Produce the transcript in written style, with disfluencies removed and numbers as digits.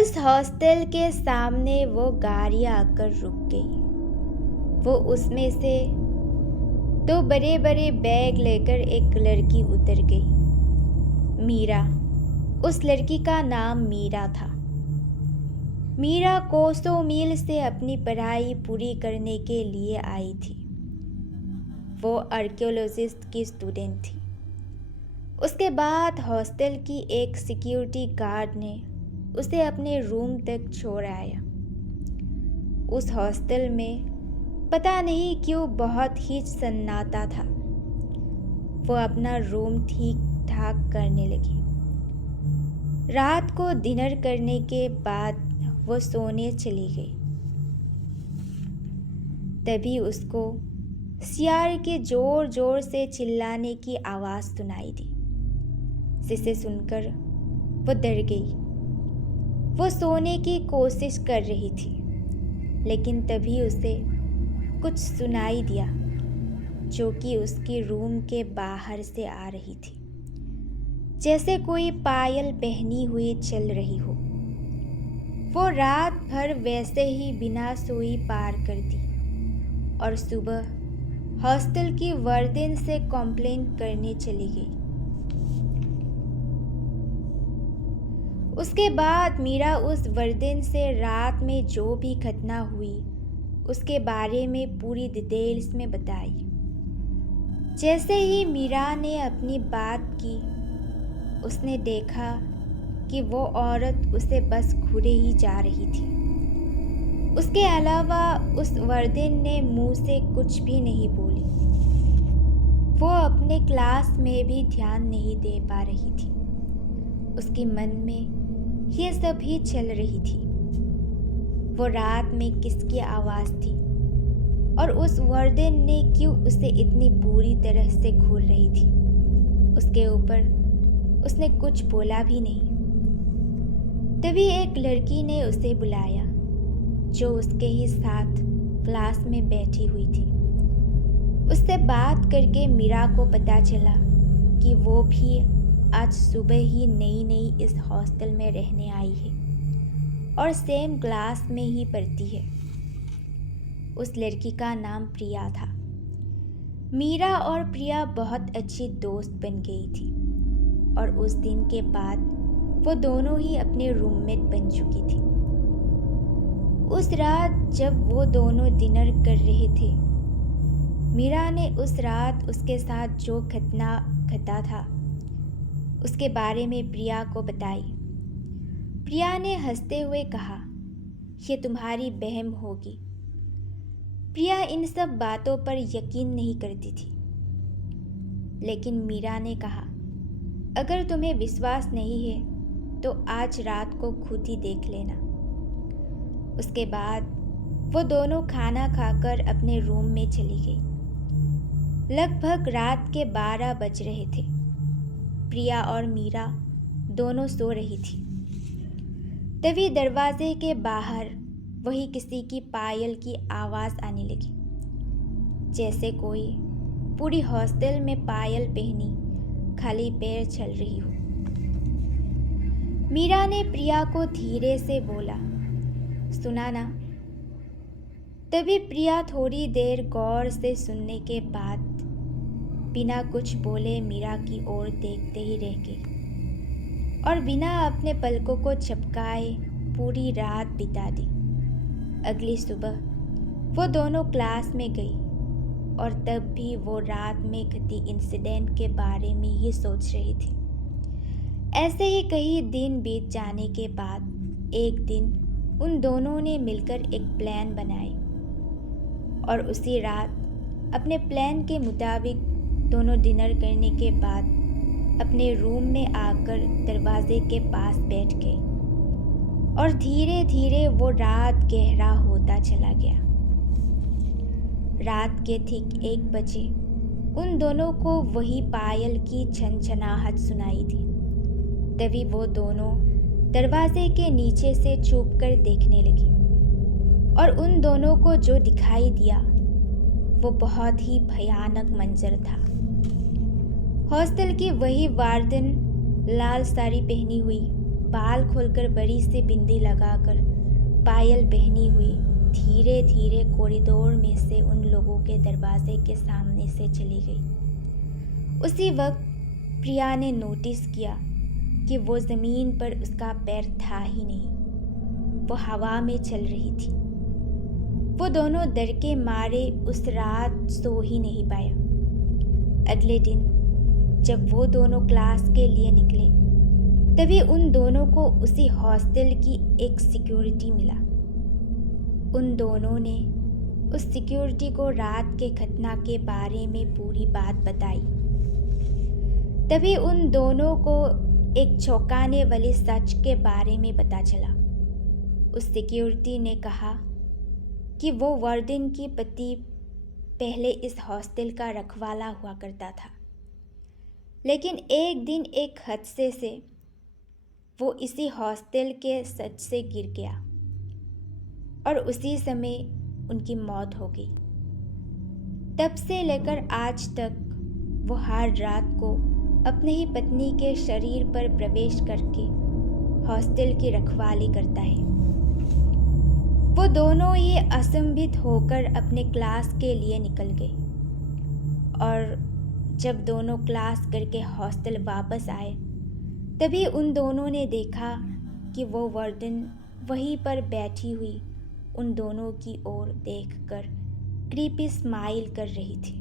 उस हॉस्टल के सामने वो गाड़ियां आकर रुक गई। वो उसमें से दो बड़े बड़े बैग लेकर एक लड़की उतर गई। मीरा, उस लड़की का नाम मीरा था। मीरा कोसों मील से अपनी पढ़ाई पूरी करने के लिए आई थी। वो आर्कियोलॉजिस्ट की स्टूडेंट थी। उसके बाद हॉस्टल की एक सिक्योरिटी गार्ड ने उसे अपने रूम तक छोड़ आया। उस हॉस्टल में पता नहीं क्यों बहुत ही सन्नाटा था। वो अपना रूम ठीक ठाक करने लगी। रात को डिनर करने के बाद वो सोने चली गई। तभी उसको सियार के जोर जोर से चिल्लाने की आवाज़ सुनाई दी, जिसे सुनकर वो डर गई। वो सोने की कोशिश कर रही थी, लेकिन तभी उसे कुछ सुनाई दिया, जो कि उसकी रूम के बाहर से आ रही थी, जैसे कोई पायल पहनी हुई चल रही हो। वो रात भर वैसे ही बिना सोई पार कर दी और सुबह हॉस्टल की वार्डन से कंप्लेंट करने चली गई। उसके बाद मीरा उस वार्डन से रात में जो भी घटना हुई उसके बारे में पूरी डिटेल्स में बताई। जैसे ही मीरा ने अपनी बात की, उसने देखा कि वो औरत उसे बस घूरे ही जा रही थी। उसके अलावा उस वार्डन ने मुंह से कुछ भी नहीं बोली। वो अपने क्लास में भी ध्यान नहीं दे पा रही थी। उसके मन में ये सब ही चल रही थी। वो रात में किसकी आवाज़ थी और उस वार्डन ने क्यों उसे इतनी बुरी तरह से घूर रही थी। उसके ऊपर उसने कुछ बोला भी नहीं। तभी एक लड़की ने उसे बुलाया, जो उसके ही साथ क्लास में बैठी हुई थी। उससे बात करके मीरा को पता चला कि वो भी आज सुबह ही नई नई इस हॉस्टल में रहने आई है और सेम क्लास में ही पढ़ती है। उस लड़की का नाम प्रिया था। मीरा और प्रिया बहुत अच्छी दोस्त बन गई थी और उस दिन के बाद वो दोनों ही अपने रूममेट बन चुकी थी। उस रात जब वो दोनों डिनर कर रहे थे, मीरा ने उस रात उसके साथ जो घटना घटा था उसके बारे में प्रिया को बताई। प्रिया ने हंसते हुए कहा, ये तुम्हारी बहम होगी। प्रिया इन सब बातों पर यकीन नहीं करती थी, लेकिन मीरा ने कहा, अगर तुम्हें विश्वास नहीं है तो आज रात को खुद ही देख लेना। उसके बाद वो दोनों खाना खाकर अपने रूम में चली गई। लगभग रात के 12 बज रहे थे। प्रिया और मीरा दोनों सो रही थी। तभी दरवाजे के बाहर वही किसी की पायल की आवाज़ आने लगी, जैसे कोई पूरी हॉस्टल में पायल पहनी खाली पैर चल रही हो। मीरा ने प्रिया को धीरे से बोला, सुना ना? तभी प्रिया थोड़ी देर गौर से सुनने के बाद बिना कुछ बोले मीरा की ओर देखते ही रह गई और बिना अपने पलकों को झपकाए पूरी रात बिता दी। अगली सुबह वो दोनों क्लास में गई और तब भी वो रात में घटी इंसिडेंट के बारे में ही सोच रही थी। ऐसे ही कई दिन बीत जाने के बाद एक दिन उन दोनों ने मिलकर एक प्लान बनाई और उसी रात अपने प्लान के मुताबिक दोनों डिनर करने के बाद अपने रूम में आकर दरवाजे के पास बैठ गए और धीरे धीरे वो रात गहरा होता चला गया। रात के ठीक 1 बजे उन दोनों को वही पायल की छनछनाहट सुनाई दी। तभी वो दोनों दरवाजे के नीचे से छुप कर देखने लगी और उन दोनों को जो दिखाई दिया वो बहुत ही भयानक मंजर था। हॉस्टल की वही वार्डन लाल साड़ी पहनी हुई बाल खोलकर बड़ी सी बिंदी लगाकर पायल पहनी हुई धीरे धीरे कॉरिडोर में से उन लोगों के दरवाजे के सामने से चली गई। उसी वक्त प्रिया ने नोटिस किया कि वो ज़मीन पर उसका पैर था ही नहीं, वो हवा में चल रही थी। वो दोनों डर के मारे उस रात सो ही नहीं पाया। अगले दिन जब वो दोनों क्लास के लिए निकले, तभी उन दोनों को उसी हॉस्टल की एक सिक्योरिटी मिला। उन दोनों ने उस सिक्योरिटी को रात के घटना के बारे में पूरी बात बताई। तभी उन दोनों को एक चौंकाने वाले सच के बारे में पता चला। उस सिक्योरिटी ने कहा कि वो वार्डन की पति पहले इस हॉस्टल का रखवाला हुआ करता था, लेकिन एक दिन एक हादसे से वो इसी हॉस्टल के छत से गिर गया और उसी समय उनकी मौत हो गई। तब से लेकर आज तक वो हर रात को अपने ही पत्नी के शरीर पर प्रवेश करके हॉस्टल की रखवाली करता है। वो दोनों ही असंभित होकर अपने क्लास के लिए निकल गए और जब दोनों क्लास करके हॉस्टल वापस आए, तभी उन दोनों ने देखा कि वो वार्डन वहीं पर बैठी हुई उन दोनों की ओर देखकर क्रीपी स्माइल कर रही थी।